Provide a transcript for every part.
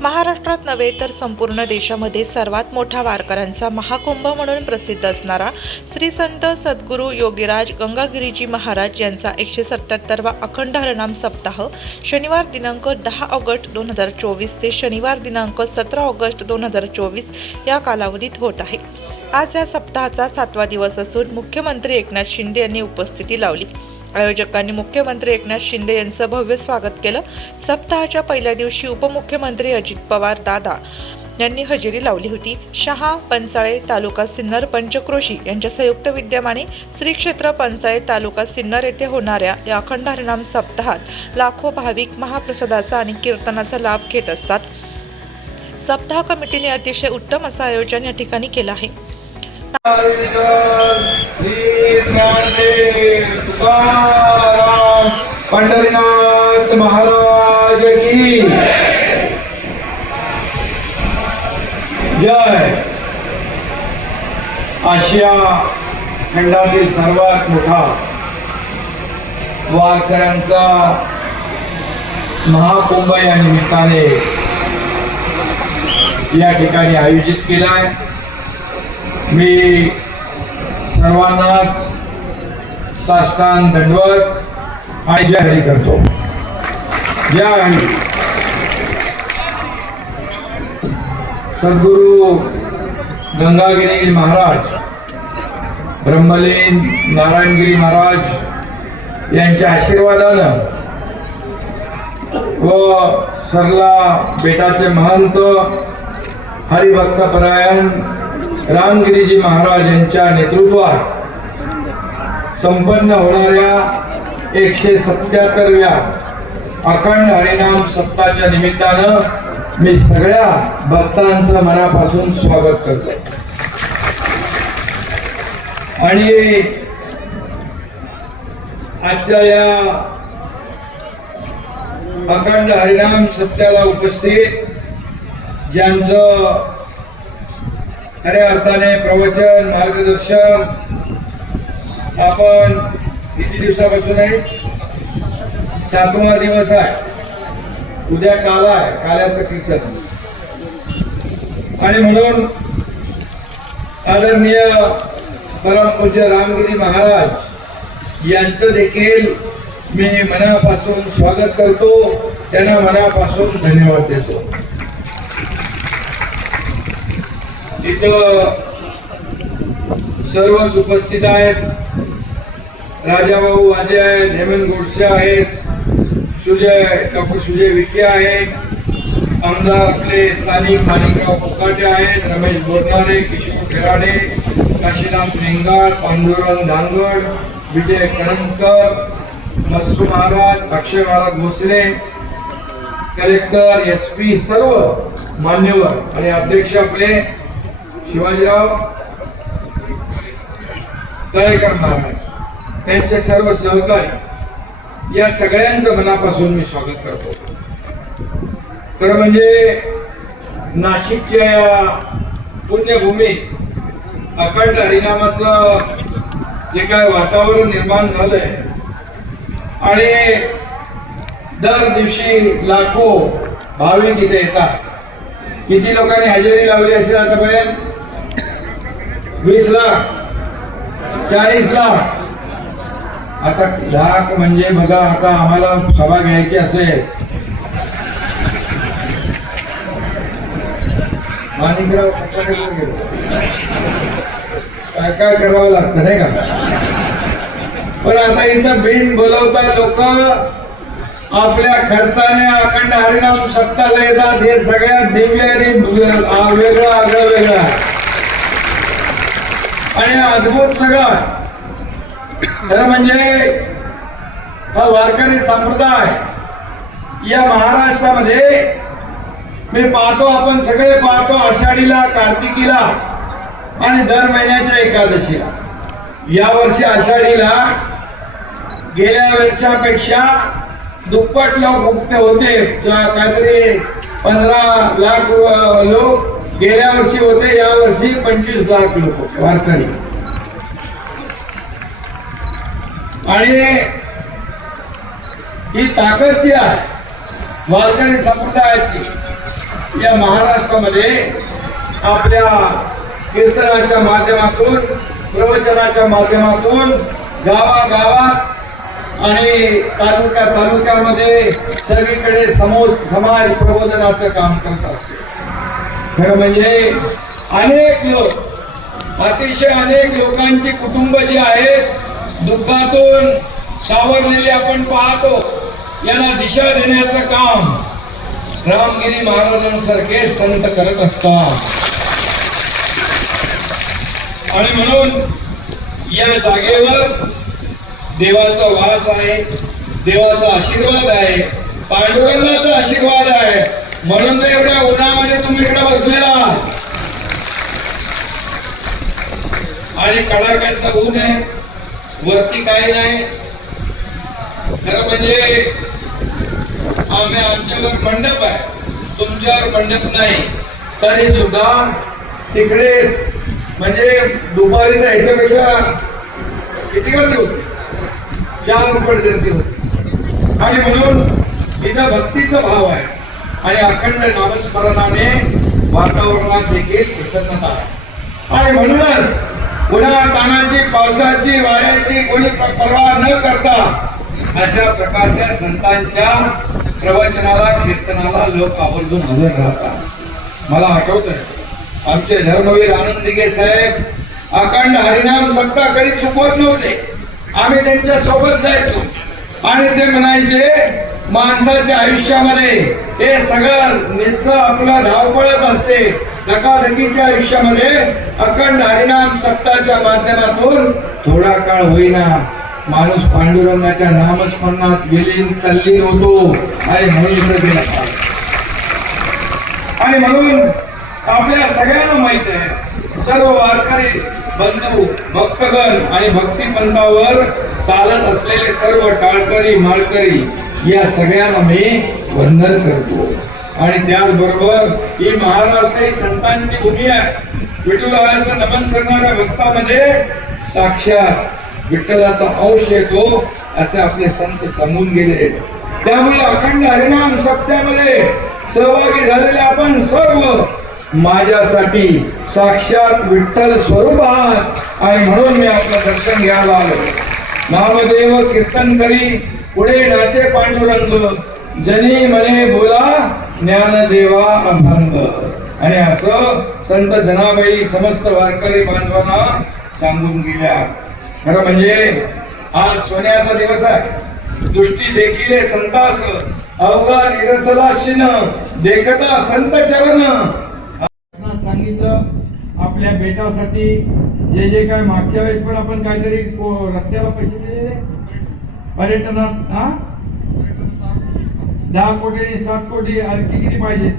महाराष्ट्रात नव्हे तर संपूर्ण देशामध्ये सर्वात मोठा वारकऱ्यांचा महाकुंभ म्हणून प्रसिद्ध असणारा श्री संत सद्गुरू योगीराज गंगागिरीजी महाराज यांचा एकशे सत्याहत्तरवा अखंड हरनाम सप्ताह शनिवार दिनांक दहा ऑगस्ट दोन हजार चोवीस ते शनिवार दिनांक सतरा ऑगस्ट दोन हजार चोवीस या कालावधीत होत आहे. आज या सप्ताहाचा सातवा दिवस असून मुख्यमंत्री एकनाथ शिंदे यांनी उपस्थिती लावली. आयोजकांनी मुख्यमंत्री एकनाथ शिंदे यांचं भव्य स्वागत केलं. सप्ताहाच्या पहिल्या दिवशी उपमुख्यमंत्री अजित पवार दादा यांनी हजेरी लावली होती. शहा पंचाळे तालुका सिन्नर पंचक्रोशी यांच्या संयुक्त विद्यमाने श्री क्षेत्र पंचायत तालुका सिन्नर येथे होणाऱ्या या अखंड हरिनाम सप्ताहात लाखो भाविक महाप्रसादाचा आणि कीर्तनाचा लाभ घेत असतात. सप्ताह कमिटीने अतिशय उत्तम असं आयोजन या ठिकाणी केलं आहे. पंढरीनाथ महाराज की जय. आशिया खंडातील सर्वात मोठा वारकऱ्यांचा महाकुंभ या निमित्ताने या ठिकाणी आयोजित केला आहे मी सर्वांनाच साष्टांग दंडवत आणि जय हरी करतो. जय हरी. सद्गुरु गंगागिरी महाराज ब्रह्मलीन नारायणगिरी महाराज यांच्या आशीर्वादानं व सरला बेटाचे महंत हरिभक्तपरायण रामगिरीजी महाराज यांच्या नेतृत्वात संपन्न होणाऱ्या एकशे सत्याहत्तरव्या अखंड हरिनाम सप्ताच्या निमित्तानं मी सगळ्या भक्तांचं मनापासून स्वागत करतो. आणि आजच्या या अखंड हरिनाम सत्याला उपस्थित ज्यांचं खऱ्या अर्थाने प्रवचन मार्गदर्शन आपण किती दिवसापासून आहे सातवा दिवस आहे. उद्या काला आहे काल्याचं कीर्तन. आणि म्हणून आदरणीय परमपूज्य रामगिरी महाराज यांचं देखील मी मनापासून स्वागत करतो त्यांना मनापासून धन्यवाद देतो. तिथं सर्वच उपस्थित आहेत. राजाभाऊ वाजे आहेत हेमंत गोडसे आहेत सुजय डॉक्टर सुजय विखे आहेत आमदार आपले स्थानिक माणिकराव कोकाटे आहेत Ramesh Bornare Kishor Kherade Kashiram Rengal Pandurang Dhangad Vijay Karanjkar Mastu Maharaj Akshay Maharaj Bhosale collector S P सर्व मान्यवर आणि अध्यक्ष आपले शिवाजीराव तय करणार आहे त्यांचे सर्व सहकारी या सगळ्यांचं मनापासून मी स्वागत करतो. खरं म्हणजे नाशिकच्या या पुण्यभूमी अखंड हरिनामाचं जे काय वातावरण निर्माण झालंय आणि दर दिवशी लाखो भाविक इथे येतात. किती लोकांनी हजेरी लावली असेल आतापर्यंत? वीस लाख चाळीस लाख आता लाख म्हणजे बघा आता आम्हाला सभा घ्यायची असेल. माणिकराव काय काय करावं लागतं नाही का? पण आता इथं बिन बोलवता लोक आपल्या खर्चाने अखंड हरिनाम सत्ताला येतात हे सगळ्यात दिव्य आणि वेगळं आगळं वेगळं आहे. आणि अद्भुत सगळं. खरं म्हणजे हा वारकरी संप्रदाय या महाराष्ट्रामध्ये मी पाहतो आपण सगळे पाहतो आषाढीला कार्तिकीला आणि दर महिन्याच्या एकादशीला. या वर्षी आषाढीला गेल्या वर्षापेक्षा दुप्पट लोक मुक्त होते. काहीतरी पंधरा लाख लोक गेल्या वर्षी होते या वर्षी पंचवीस लाख लोक. वारकरी. आणि ही ताकद जी आहे वारकरी संप्रदायाची या महाराष्ट्रामध्ये आपल्या कीर्तनाच्या माध्यमातून प्रवचनाच्या माध्यमातून गावागावात आणि तालुक्या तालुक्यामध्ये सगळीकडे समो समाज प्रबोधनाचं काम करत असते. खरं म्हणजे अनेक लोक अतिशय अनेक लोकांची कुटुंब जी आहेत दुःखातून सावरलेली आपण पाहतो यांना दिशा देण्याचं काम रामगिरी महाराजांसारखे संत करत असतात. आणि म्हणून या जागेवर देवाचा वास आहे देवाचा आशीर्वाद आहे पांडुरंगाचा आशीर्वाद आहे. म्हणून तर एवढ्या उन्हामध्ये तुम्ही इकडे बसलेला आहात. आणि कडाक्याचा ऊन आहे. वरती काही नाही. खरं म्हणजे आम्ही आमच्यावर मंडप आहे. तुमच्यावर मंडप नाही. तरी सुद्धा तिकडे म्हणजे दुपारी जायच्यापेक्षा किती गर्दी होती? चार पट गर्दी होती. आणि म्हणून इथं भक्तीचा भाव आहे. आणि अखंड नामस्मरणाने वातावरणात देखील प्रसन्नता आणि म्हणूनच उन्हा तानाची पावसाची वाऱ्याची कोणी परवा न करता अशा प्रकारच्या संतांच्या प्रवचनाला कीर्तनाला लोक आवर्जून हजर राहतात. मला आठवत आमचे धर्मवीर आनंद साहेब अखंड हरिनाम सत्ता कधी चुकवत नव्हते. आम्ही त्यांच्यासोबत जायचो. आणि ते म्हणायचे माणसाच्या आयुष्यामध्ये हे सगळं नुसतं आपलं धावपळत असते. धकाधकीच्या आयुष्यामध्ये अखंड हरिनाम सत्ताच्या माध्यमातून थोडा काळ होईना माणूस पांडुरंगाच्या नामस्मरणात विलीन तल्लीन होतो. आणि म्हणून गेला. आणि म्हणून आपल्या सगळ्यांना माहीत आहे सर्व वारकरी बंधू भक्तगण आणि भक्तिपंथावर चालत असलेले सर्व टाळकरी माळकरी या सगळ्यांना मी वंदन करतो. आणि त्याचबरोबर ही महाराष्ट्र ही संतांची भूमी आहे. विठुरायाचं नमन करणाऱ्या भक्तामध्ये साक्षात विठ्ठलाचा अंश येतो असे आपले संत सांगून गेले. त्यामुळे अखंड हरिनाम सप्त्यामध्ये सहभागी झालेले आपण सर्व माझ्यासाठी साक्षात विठ्ठल स्वरूप आहात. आणि म्हणून मी आपलं दर्शन घ्यायला आलो. नामदेव कीर्तन करी. पुढे नाचे पांडुरंग. जनी मने बोला ज्ञानदेवा अभंग. आणि असं संत जनाबाई समस्त वारकरी बांधवांना सांगून गेल्या. खरं म्हणजे आज सोन्याचा दिवस आहे. दृष्टी देखील संतास अवघा निरसला शिन देखता संत चरण. सांगितलं आपल्या बेटासाठी जे जे काय मागच्या वेळेस पण आपण काहीतरी रस्त्याला पैसे दिलेले. पर्यटनात हा? दहा कोटी आणि सात कोटी आणखी किती पाहिजे?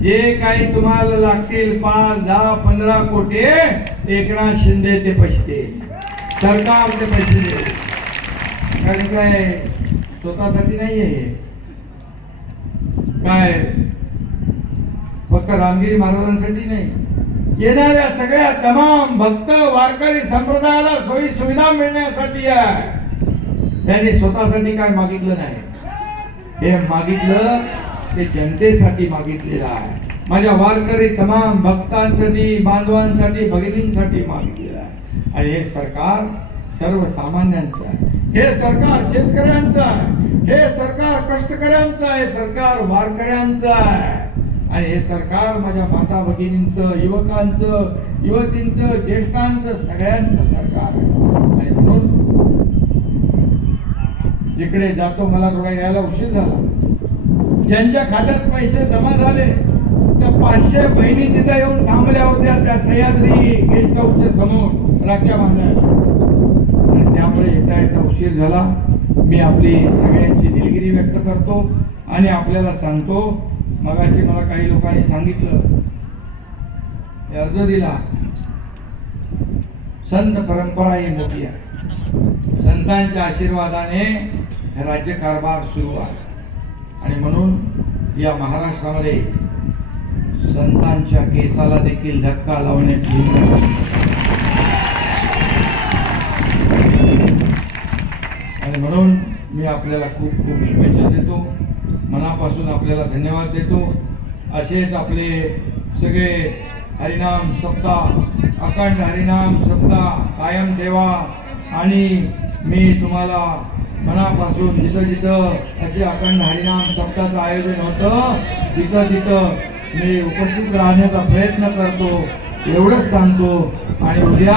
जे काही तुम्हाला लागतील पाच दहा पंधरा कोटी एकनाथ शिंदे ते पैसे. देईल सरकार ते पैसे देईल कारण काय स्वतःसाठी नाही आहे काय? फक्त रामगिरी महाराजांसाठी नाही. येणाऱ्या सगळ्या तमाम भक्त वारकरी संप्रदायाला सोयी सुविधा मिळण्यासाठी आहे. त्यांनी स्वतःसाठी काय मागितलं नाही? हे मागितलं ते जनतेसाठी मागितलेलं आहे. माझ्या वारकरी तमाम भक्तांसाठी बांधवांसाठी भगिनींसाठी मागितलेलं आहे. आणि हे सरकार सर्वसामान्यांचं आहे. हे सरकार शेतकऱ्यांचं आहे. हे सरकार कष्टकऱ्यांचं आहे. सरकार वारकऱ्यांचं आहे. आणि हे सरकार माझ्या माता भगिनींचं युवकांचं युवतींचं ज्येष्ठांचं सगळ्यांचं सरकार आहे. आणि म्हणून जिकडे जातो मला थोडा यायला उशीर झाला. ज्यांच्या खात्यात पैसे जमा झाले त्या पाचशे बहिणी तिथे येऊन थांबल्या होत्या त्या सह्याद्री गेस्ट हाऊसच्या समोर राख्या बांधायला. आणि त्यामुळे येता येता उशीर झाला. मी आपली सगळ्यांची दिलगिरी व्यक्त करतो आणि आपल्याला सांगतो मगाशी मला काही लोकांनी सांगितलं हे अर्ज दिला संत परंपरा ही मोठी आहे. संतांच्या आशीर्वादाने हे राज्यकारभार सुरू आहे. आणि म्हणून या महाराष्ट्रामध्ये संतांच्या केसाला देखील धक्का लावण्याची आपल्याला खूप खूप शुभेच्छा देतो. मनापासून आपल्याला धन्यवाद देतो. असेच आपले सगळे हरिनाम सप्ताह अखंड हरिनाम सप्ताह कायम ठेवा आणि मी तुम्हाला मनापासून जिथं जिथं असे अखंड हरिनाम सप्ताहाचं आयोजन होतं तिथं तिथं मी उपस्थित राहण्याचा प्रयत्न करतो एवढंच सांगतो. आणि उद्या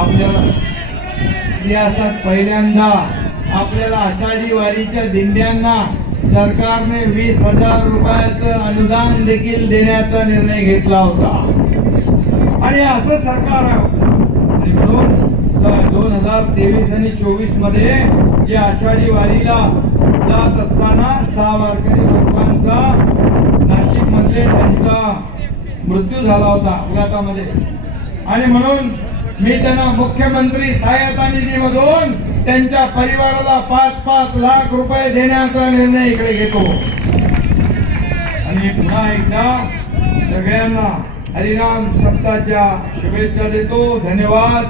आपल्या इतिहासात पहिल्यांदा आपल्याला आषाढी वारीच्या दिंड्यांना सरकारने वीस हजार रुपयाचं अनुदान देखील देण्याचा निर्णय घेतला होता. आणि असं सरकार आहे. म्हणून दोन हजार तेवीस आणि चोवीसमध्ये या आषाढी वारीला जात असताना सहा वारकरी लोकांचा नाशिक मधले त्यांचा मृत्यू झाला होता अपघातामध्ये आणि म्हणून मी त्यांना मुख्यमंत्री सहायता निधीमधून त्यांच्या परिवाराला पाच पाच लाख रुपये देण्याचा निर्णय इकडे घेतो. आणि पुन्हा एकदा सगळ्यांना हरिनाम सप्ताच्या शुभेच्छा देतो. धन्यवाद.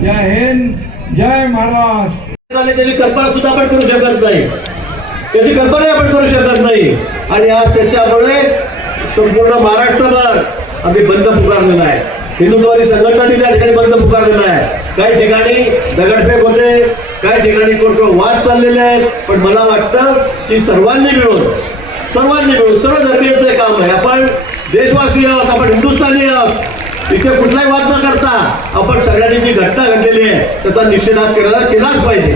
जय हिंद. जय महाराष्ट्र. त्याची कल्पना सुद्धा आपण करू शकत नाही. त्याची कल्पना आपण करू शकत नाही. आणि आज त्याच्यामुळे संपूर्ण महाराष्ट्रभर आम्ही बंद पुकारलेला आहे. हिंदुत्ववादी संघटनांनी त्या ठिकाणी बंद पुकारलेला आहे. काही ठिकाणी दगडफेक होते. काही ठिकाणी कोण कोण वाद चाललेले आहेत पण मला वाटतं की सर्वांनी मिळून सर्वांनी मिळून सर्व धर्मीयांचं काम आहे. आपण देशवासी आहोत आपण हिंदुस्थानी आहोत. इथे कुठलाही वाद न करता आपण सगळ्यांनी जी घटना घडलेली आहे त्याचा निषेध हा केला केलाच पाहिजे.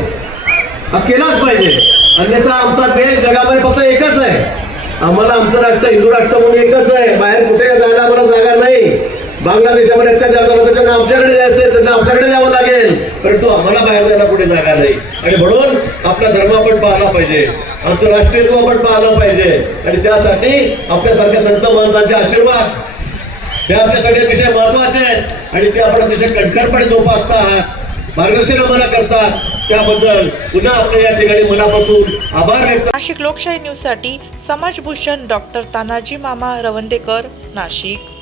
हा केलाच पाहिजे. अन्यथा आमचा देश जगामध्ये फक्त एकच आहे. आम्हाला आमचं राष्ट्र हिंदू राष्ट्र म्हणून एकच आहे. बाहेर कुठे जायला आम्हाला जागा नाही. बांगलादेशामध्ये अत्याचार झाला तर त्यांना आमच्याकडे जायचं त्यांना आमच्याकडे जावं लागेल. परंतु आम्हाला बाहेर जायला कुठे जागा नाही. आणि म्हणून आपला धर्म आपण पाहला पाहिजे. आमचं राष्ट्रीयत्व आपण पाहिलं पाहिजे. आणि त्यासाठी आपल्यासारख्या संत महंतांचे आशीर्वाद. हे आपल्यासाठी अतिशय महत्त्वाचे आहेत. आणि ते आपण अतिशय कणखरपणे जोपासता. आहात मार्गदर्शन आम्हाला करतात त्याबद्दल पुन्हा आपल्या या ठिकाणी मनापासून आभार व्यक्त नाशिक लोकशाही न्यूजसाठी समाजभूषण डॉक्टर तानाजी मामा रवंदेकर नाशिक.